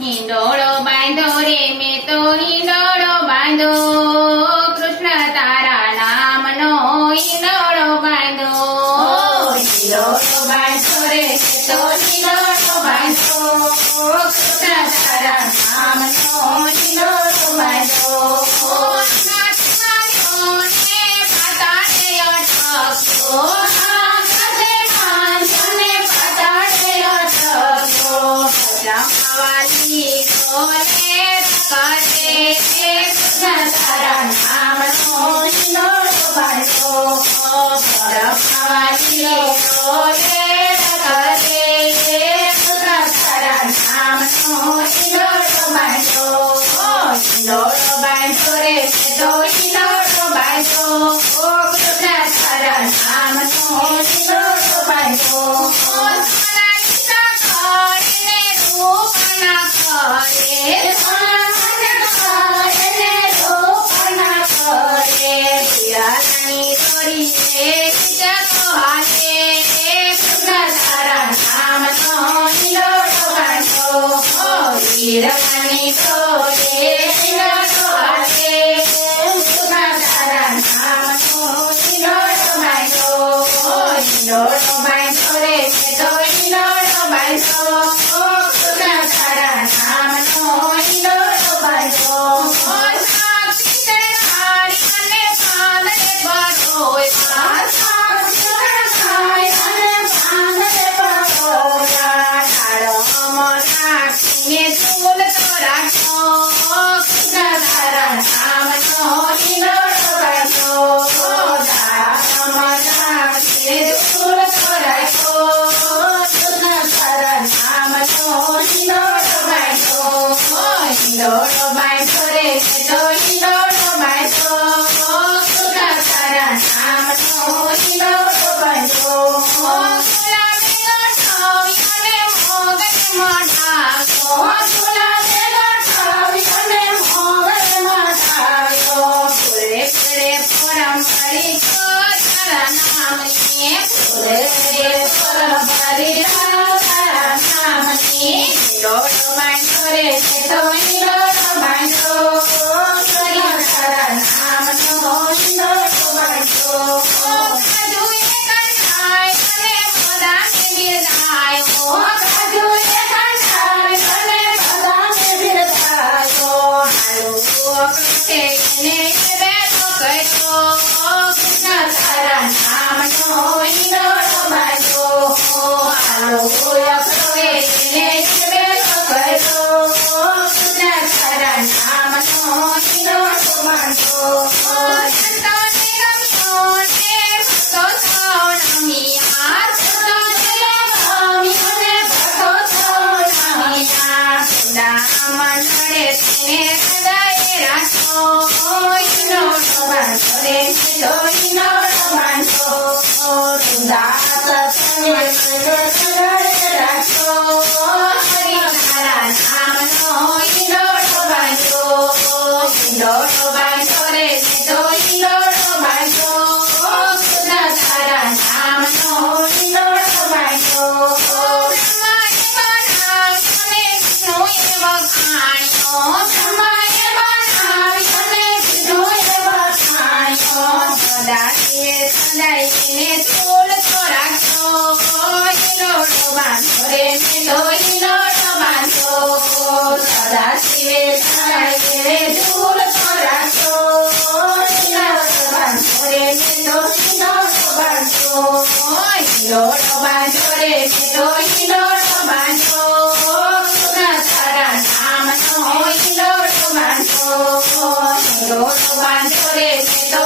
હિંડોળો બાંધો રે મેં તો હિંડોળો બાંધો, કૃષ્ણ તારા નામનો હિંડોળો બાંધો. હિંડોળો બાંધો રે મેં તો હિંડોળો બાંધો, કૃષ્ણ તારા નામનો હિંડોળો બાંધો. તારા નામનો હિંડોળો બાંધો, હિંડોળો બાંધો રે તો હિંડોળો બાંધો, કૃષ્ણ તારા નામનો હિંડોળો બાંધો. હીરાની તોરે હિંડોળો હાલે, કૃષ્ણ તારા નામનો હિંડોળો બાંધો. હિંડોળો બાંધો રે તો હિંડોળો બાંધો, કૃષ્ણ તારા નામનો હિંડોળો બાંધો. હિંડોળો બાંધો રે તો હિંડોળો બાંધો, કૃષ્ણ તારા નામનો હિંડોળો બાંધો. હિંડોળો બાંધો રે તો હિંડોળો બાંધો, તારા નામનો હિંડોળો બાંધો. તારા નામનો હિંડોળો બાંધો, હિંડોળો બાંધો રે તો હિંડોળો બાંધો, કૃષ્ણ તારા નામનો હિંડોળો બાંધો. હિંડોળો બાંધો રે તો હિંડોળો બાંધો, કૃષ્ણ તારા નામનો હિંડોળો બાંધો. હિંડોળો બાંધો રે તો